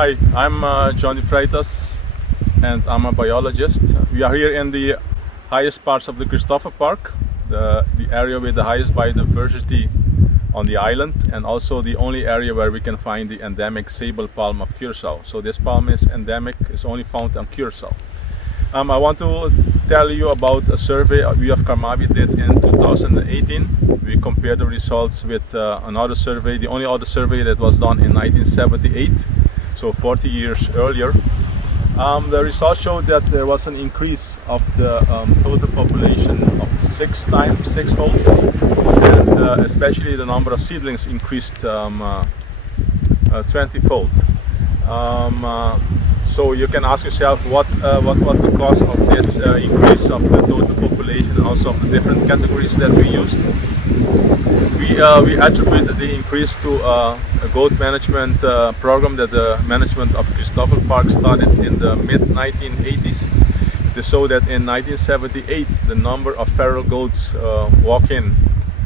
Hi, I'm Johnny Freitas and I'm a biologist. We are here in the highest parts of the Christopher Park, the area with the highest biodiversity on the island, and also the only area where we can find the endemic sable palm of Curaçao. So this palm is endemic, it's only found on Curaçao. I want to tell you about a survey we of Carmabi did in 2018. We compared the results with another survey, the only other survey that was done in 1978, so 40 years earlier. The results showed that there was an increase of the total population of sixfold, and especially the number of seedlings increased 20-fold. So you can ask yourself what was the cause of this increase of the total population and also of the different categories that we used. We attributed the increase to a goat management program that the management of Christopher Park started in the mid-1980s. It showed that in 1978 the number of feral goats walking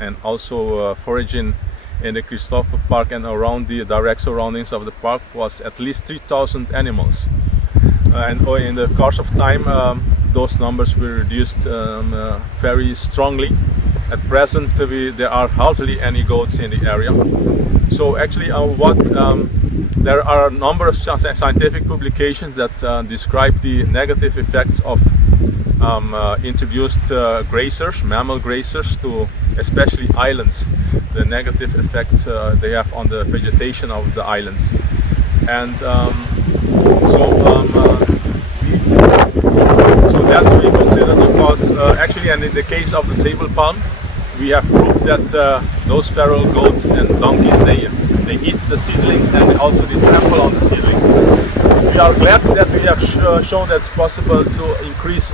and also foraging in the Christopher Park and around the direct surroundings of the park was at least 3,000 animals. And in the course of time those numbers were reduced very strongly. At present there are hardly any goats in the area. So actually there are a number of scientific publications that describe the negative effects of introduced grazers, mammal grazers, to especially islands, the negative effects they have on the vegetation of the islands. And so that's we consider the cause. Actually, and in the case of the sable palm, we have proof that those feral goats and donkeys, they eat the seedlings and they also trample on the seedlings. We are glad that we have shown that it's possible to increase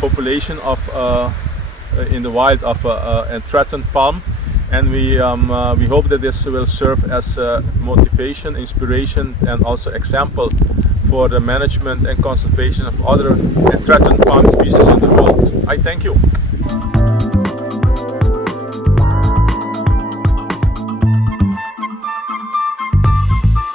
population of in the wild of a threatened palm, and we hope that this will serve as motivation, inspiration, and also example for the management and conservation of other threatened palm species in the world. I thank you.